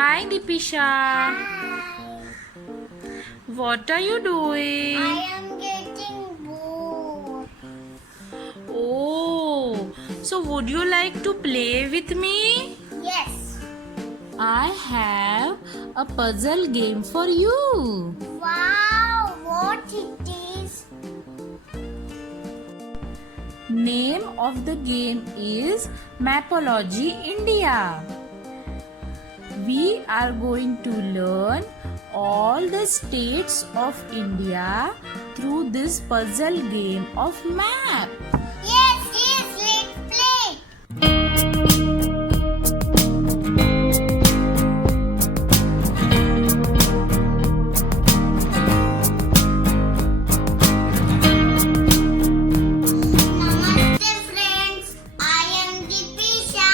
Hi Dipisha. Hi. What are you doing? I am getting bored. Oh, so would you like to play with me? Yes. I have a puzzle game for you. Wow, what it is? Name of the game is Mapology India. We are going to learn all the states of India through this puzzle game of map. Yes, let's play. Namaste friends, I am Dipisha.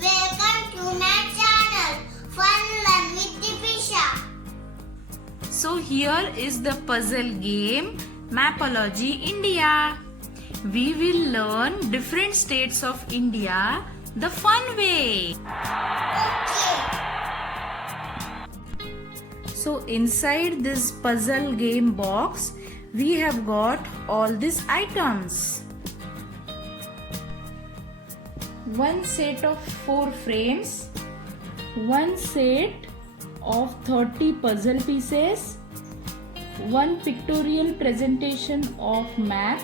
Welcome to my channel, Fun Learn with Dipisha. So here is the puzzle game Mapology India. We will learn different states of India the fun way. Okay. So inside this puzzle game box we have got all these items. One set of 4 frames, one set of 30 puzzle pieces, one pictorial presentation of map,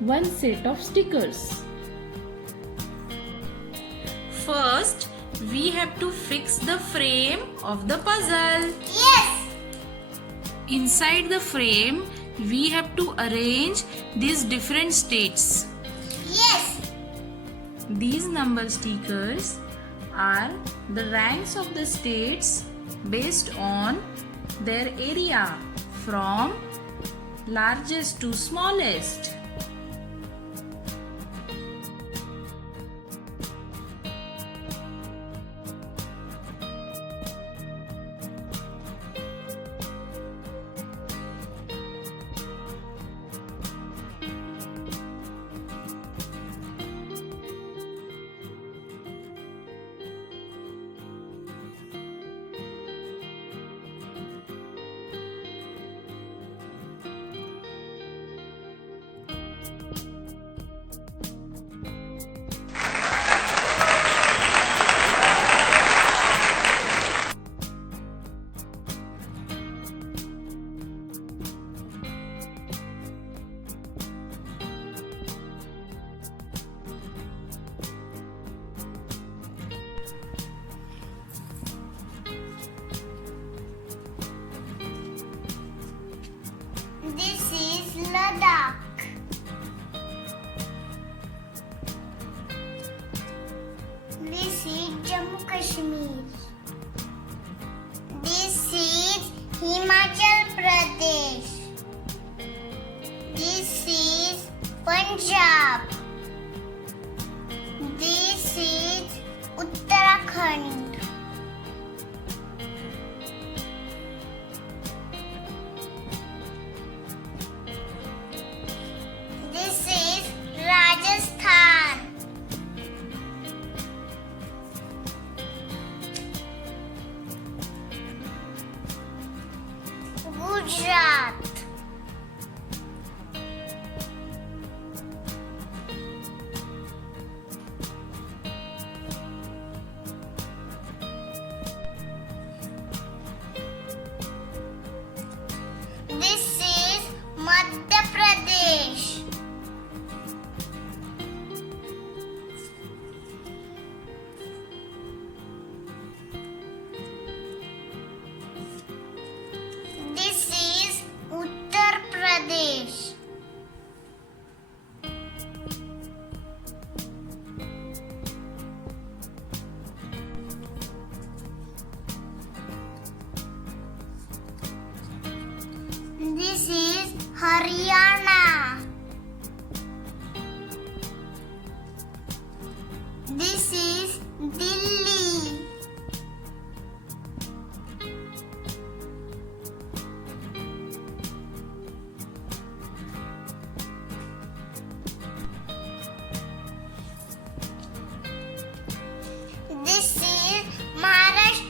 one set of stickers. First, we have to fix the frame of the puzzle. Yes. Inside the frame, we have to arrange these different states. Yes. These number stickers are the ranks of the states based on their area from largest to smallest. This is Ladakh. This is Jammu Kashmir. This is Himachal Pradesh. This is Punjab. This is Uttarakhand. This is Rajasthan. Gujarat. This is Madhya Pradesh. This is Uttar Pradesh. This is Haryana. This is Delhi. This is Maharashtra.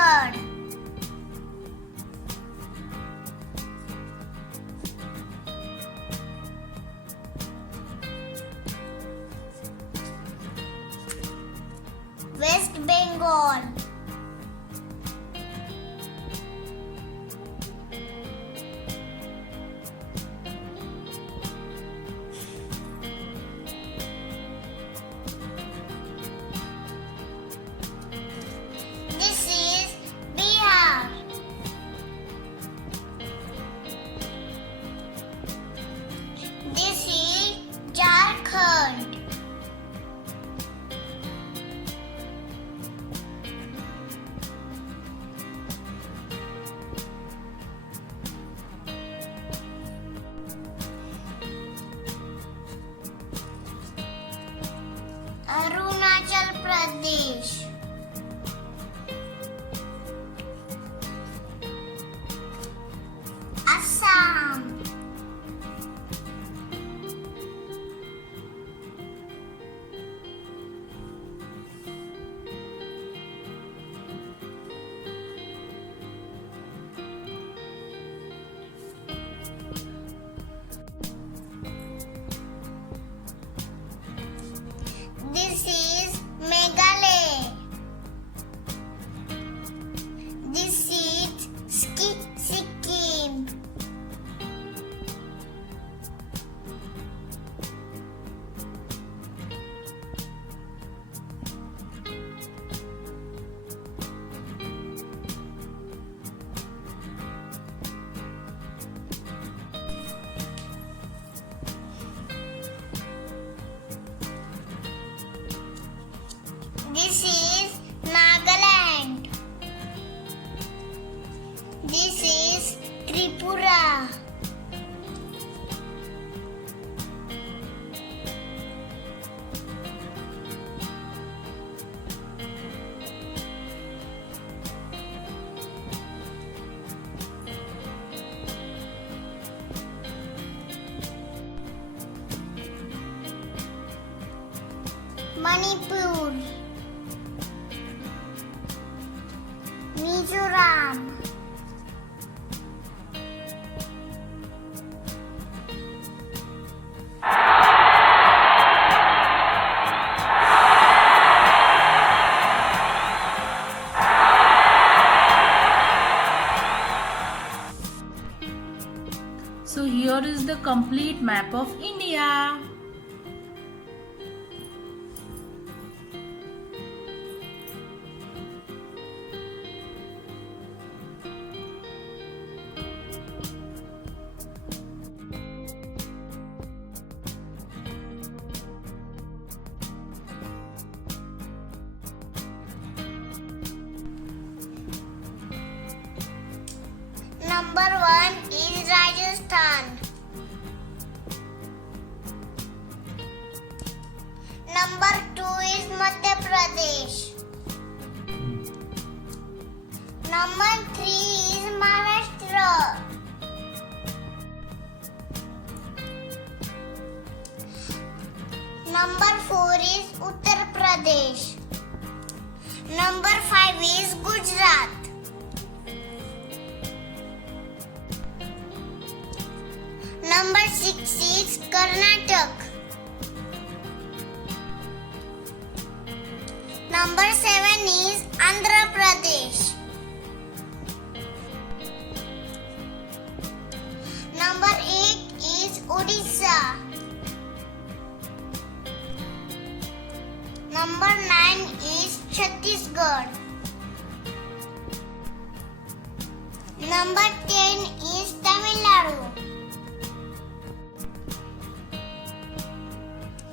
Chhattisgarh. West Bengal. This is Bihar. This is Jharkhand. Arunachal Pradesh. Assam. This is Meghalaya. This is Sikkim. This is Nagaland. This is Tripura. Manipur. Mizoram. So here is the complete map of India. Number 1 is Rajasthan. Number 2 is Madhya Pradesh. Number 3 is Maharashtra. Number 4 is Uttar Pradesh. Number 5 is Gujarat. Number 6 is Karnataka. Number 7 is Andhra Pradesh. Number 8 is Odisha. Number 9 is Chhattisgarh. Number 10 is Tamil Nadu.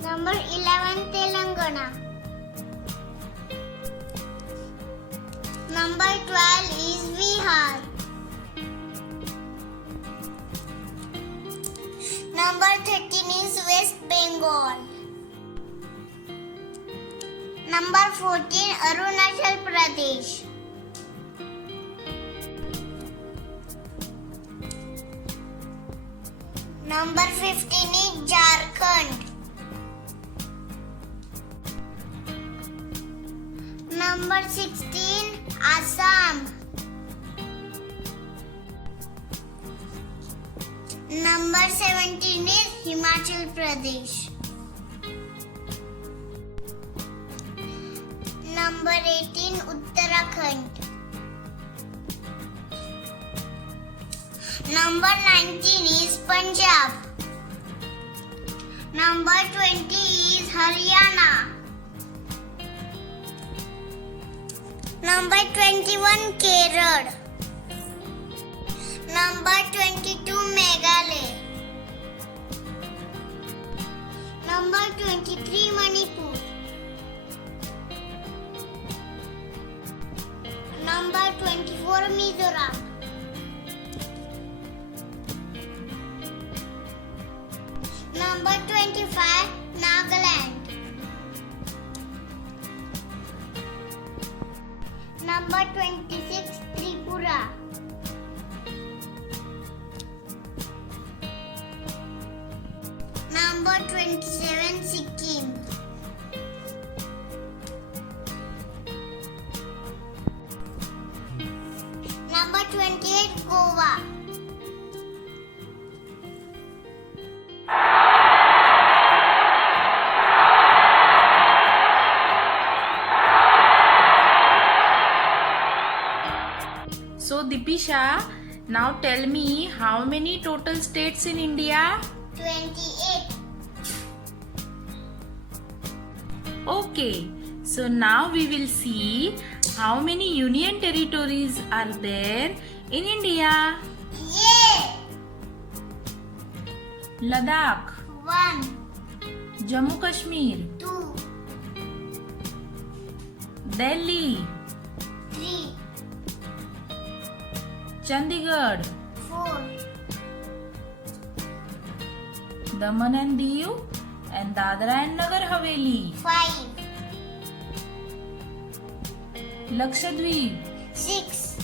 Number 11 Telangana. Number 12 is Bihar. Number 13 is West Bengal. Number 14 Arunachal Pradesh. Number 15 is Jharkhand. Number 16 Assam. Number 17 is Himachal Pradesh. Number 18 Uttarakhand. Number 19 is Punjab. Number 20 is Haryana. Number 21 Kerala. Number 22 Meghalaya. Number 23 Manipur. Number 24 Mizoram. Number 25 Nagaland. Number 26 Tripura. Number 27 Sikkim. Number 28 Goa. So Dipisha, now tell me how many total states in India? 28. Okay, so now we will see how many union territories are there in India. Yeah. Ladakh, 1, Jammu Kashmir, 2, Delhi, 3, Chandigarh, 4, Daman and Diu, and Dadra and Nagar Haveli, 5, Lakshadweep, 6,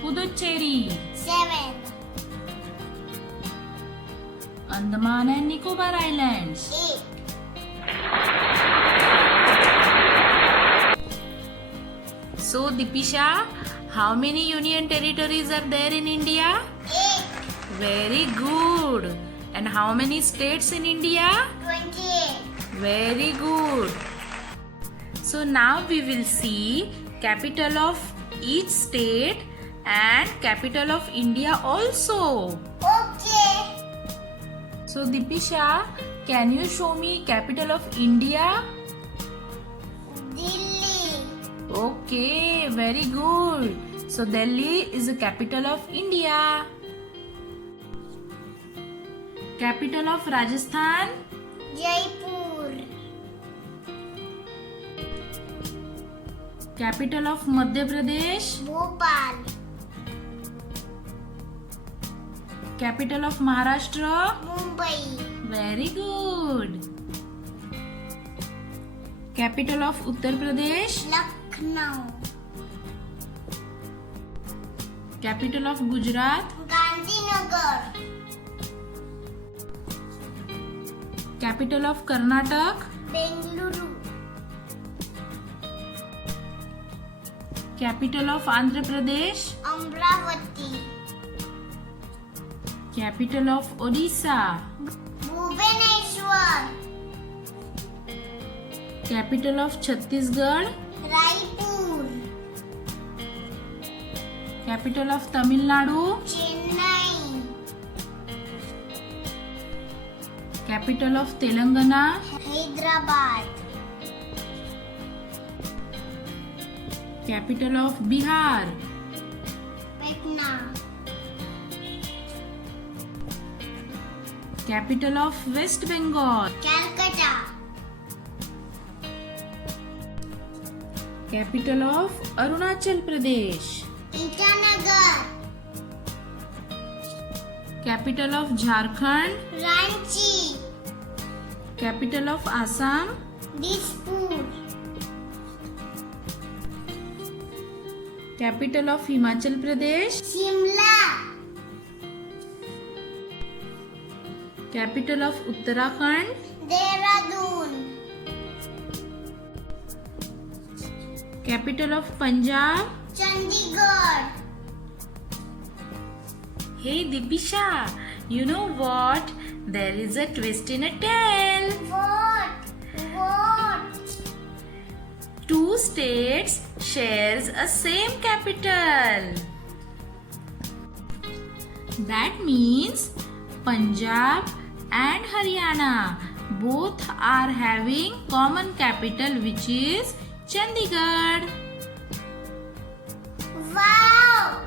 Puducherry, 7, Andaman and Nicobar Islands. 8. So Dipisha, how many union territories are there in India? 8. Very good. And how many states in India? 28. Very good. So now we will see capital of each state and capital of India also. Okay. So Dipisha, can you show me capital of India? Delhi. Okay, very good. So Delhi is the capital of India. Capital of Rajasthan? Jaipur. Capital of Madhya Pradesh? Bhopal. Capital of Maharashtra? Mumbai. Very good. Capital of Uttar Pradesh? Lucknow. Capital of Gujarat? Gandhinagar. Capital of Karnataka? Bengaluru. Capital of Andhra Pradesh? Amravati. Capital of Odisha? Bhubaneswar. Capital of Chhattisgarh? Raipur. Capital of Tamil Nadu? Chennai. Capital of Telangana? Hyderabad. Capital of Bihar? Patna. Capital of West Bengal? Calcutta. Capital of Arunachal Pradesh? Itanagar. Capital of Jharkhand? Ranchi. Capital of Assam? Dispur. Capital of Himachal Pradesh? Shimla. Capital of Uttarakhand? Dehradun. Capital of Punjab. Chandigarh. Hey Dipisha, you know what? There is a twist in a tale. What? Two states shares a same capital. That means Punjab and Haryana both are having common capital, which is Chandigarh. Wow!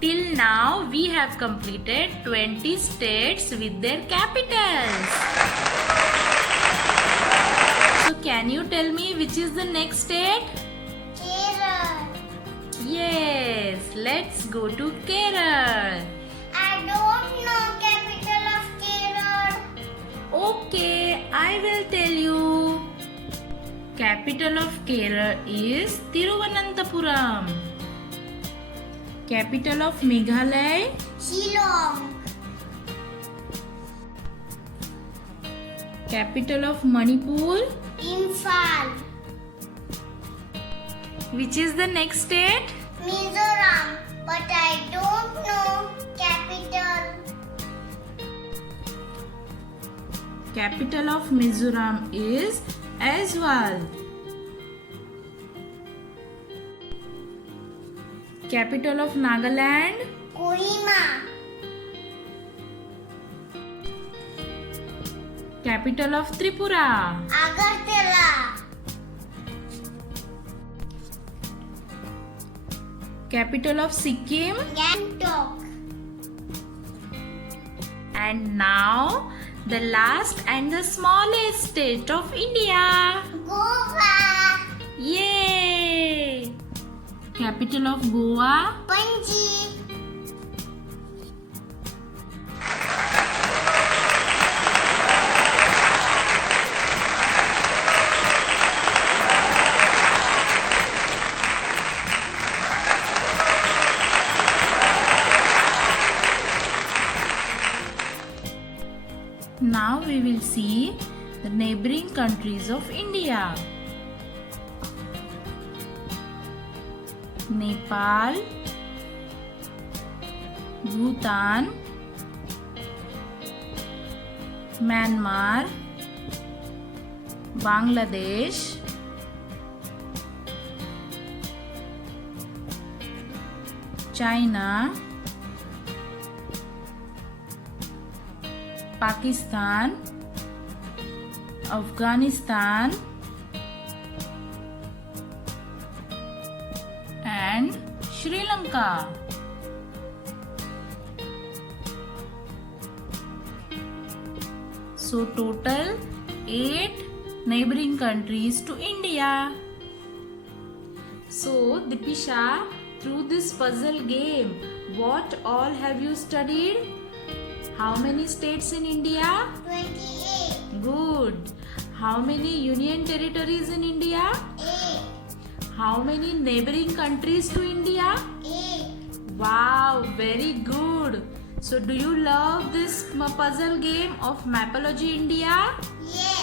Till now we have completed 20 states with their capitals. So can you tell me which is the next state? Kerala. Yes, let's go to Kerala. I don't know capital of Kerala. Okay, I will tell you. Capital of Kerala is Thiruvananthapuram. Capital of Meghalaya, Shillong. capital of Manipur. Imphal. Which is the next state? Mizoram. But I don't know capital. Capital of Mizoram is Aizawl. Capital of Nagaland, Kohima. capital of Tripura, Agartala. capital of Sikkim, Gangtok. and now the last and the smallest state of India. Goa. Yay! Capital of Goa, Panji. Now we will see the neighboring countries of India. Nepal, Bhutan, Myanmar, Bangladesh, China, Pakistan, Afghanistan, and Sri Lanka. So total 8 neighboring countries to India. So Dipisha, through this puzzle game, what all have you studied? How many states in India? 28. Good. How many union territories in India? 8. How many neighboring countries to India? 8. Wow, very good. So do you love this puzzle game of Mapology India? Yes.